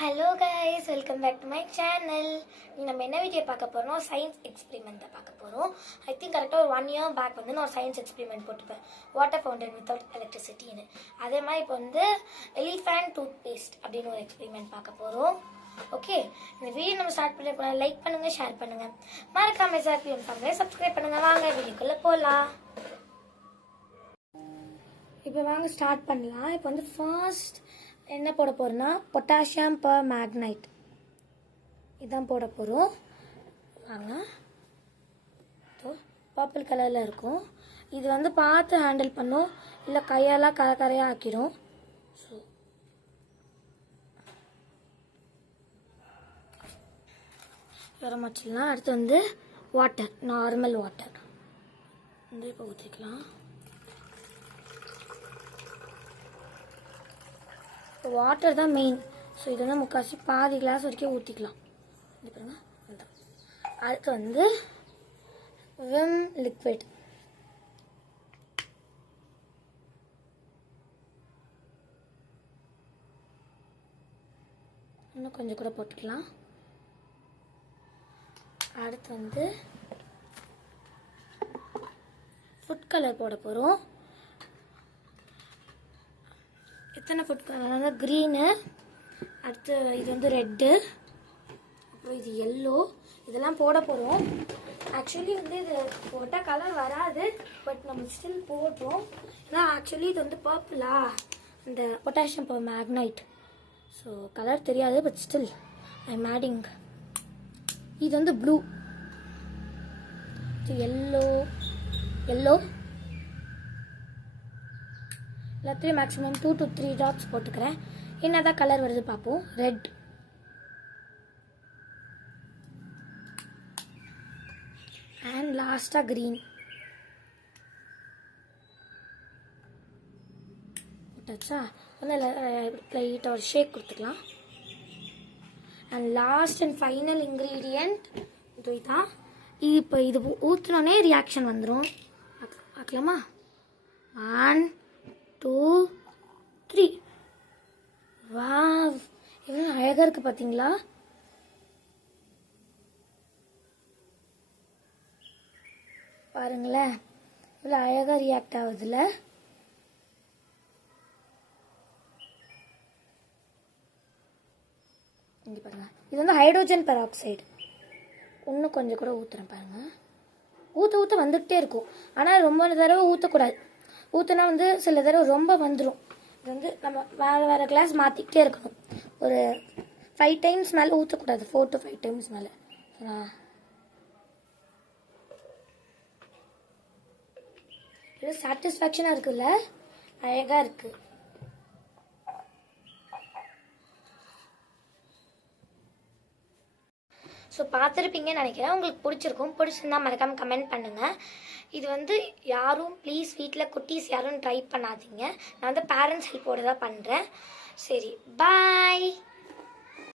Hello guys, welcome back to my channel. நம்ம என்ன video பார்க்க போறோம்? சயின்ஸ் எக்ஸ்பெரிமெண்ட் பார்க்க போறோம். I think கரெக்ட்டா ஒரு 1 year back வந்து நான் சயின்ஸ் எக்ஸ்பெரிமெண்ட் போட்டுப்பேன். வாட்டர் ஃபவுண்டன் வித்அவுட் எலக்ட்ரிசிட்டின்னு. அதே மாதிரி இப்போ வந்து எலிஃபண்ட் டூத் பேஸ்ட் அப்படின ஒரு எக்ஸ்பெரிமெண்ட் பார்க்க போறோம். ஓகே, இந்த வீடியோ நம்ம ஸ்டார்ட் பண்ண லைக் பண்ணுங்க, ஷேர் பண்ணுங்க. மறக்காம சப்ஸ்கிரைப் பண்ணுங்க. வாங்க வீடியோக்குள்ள போலாம். இப்போ வாங்க ஸ்டார்ட் பண்ணலாம். இப்போ வந்து ஃபர்ஸ்ட் என்ன போட போறோம்னா பொட்டாசியம் பெர்மேங்கனேட் இதான் போட போறோம். வாங்க, பர்பிள் கலர்ல இருக்கும். இது வந்து பார்த்து ஹேண்டில் பண்ணும், இல்லை கையால கரையா ஆக்கிடும். வச்சிடலாம். அடுத்து வந்து வாட்டர், நார்மல் வாட்டர் வந்து இப்போ ஊற்றிக்கலாம். வாட்டர் தான் மெயின். ஸோ இது வந்து முக்கால்வாசி பாதி கிளாஸ் வரைக்கும் ஊற்றிக்கலாம். அடுத்து வந்து விம் லிக்விட் இன்னும் கொஞ்சம் கூட போட்டுக்கலாம். அடுத்து வந்து ஃபுட் கலர் போட போகிறோம். எத்தனை ஃபுட் கலர் வந்து க்ரீனு, அடுத்து இது வந்து ரெட்டு, அப்புறம் இது எல்லோ, இதெல்லாம் போட போகிறோம். ஆக்சுவலி வந்து இது போட்டால் கலர் வராது, பட் நம்ம ஸ்டில் போடுறோம். ஏன்னா ஆக்சுவலி இது வந்து பர்பிளா, இந்த பொட்டாசியம் பெர்மேங்கனேட். ஸோ கலர் தெரியாது, but still I am adding. இது வந்து ப்ளூ, எல்லோ எல்லோ எல்லாத்தையும் மேக்ஸிமம் 2 to 3 டாட்ஸ் போட்டுக்கிறேன். என்னதான் கலர் வருது பார்ப்போம். ரெட், அண்ட் லாஸ்டா கிரீன் போட்டாச்சா. லைட்டாக ஒரு ஷேக் கொடுத்துக்கலாம். And last and final ingredient இதுதான். இப்போ இது ஊற்றினோடனே ரியாக்ஷன் வந்துடும். பார்க்கலாமா? 1 2 3. வாவ், எவ்வளோ அழகாக இருக்குது பார்த்தீங்களா? பாருங்களேன், இவ்வளோ அழகாக ரியாக்ட் ஆகுதுல்ல. இங்கே பாருங்கள், இது வந்து ஹைட்ரோஜன் பெராக்சைடு. இன்னும் கொஞ்சம் கூட ஊற்றுறேன் பாருங்கள். ஊற்ற வந்துகிட்டே இருக்கும். ஆனால் ரொம்ப தடவை ஊற்றக்கூடாது. ஊற்றினா வந்து சில தடவை ரொம்ப வந்துடும். இது வந்து நம்ம வேறு கிளாஸ் மாற்றிக்கிட்டே இருக்கணும். ஒரு 5 times மேலே ஊற்றக்கூடாது, 4 to 5 times மேலே. இது சாட்டிஸ்ஃபேக்ஷனாக இருக்குல்ல, அழகாக இருக்குது. ஸோ பார்த்துருப்பீங்கன்னு நினைக்கிறேன். உங்களுக்கு பிடிச்சிருக்கும். பிடிச்சிருந்தா மறக்காமல் கமெண்ட் பண்ணுங்கள். இது வந்து யாரும் ப்ளீஸ் வீட்டில் குட்டீஸ் யாரும் ட்ரை பண்ணாதீங்க. நான் வந்து பேரண்ட்ஸ் ஹெல்ப்போடு தான் பண்ணுறேன். சரி, பாய்.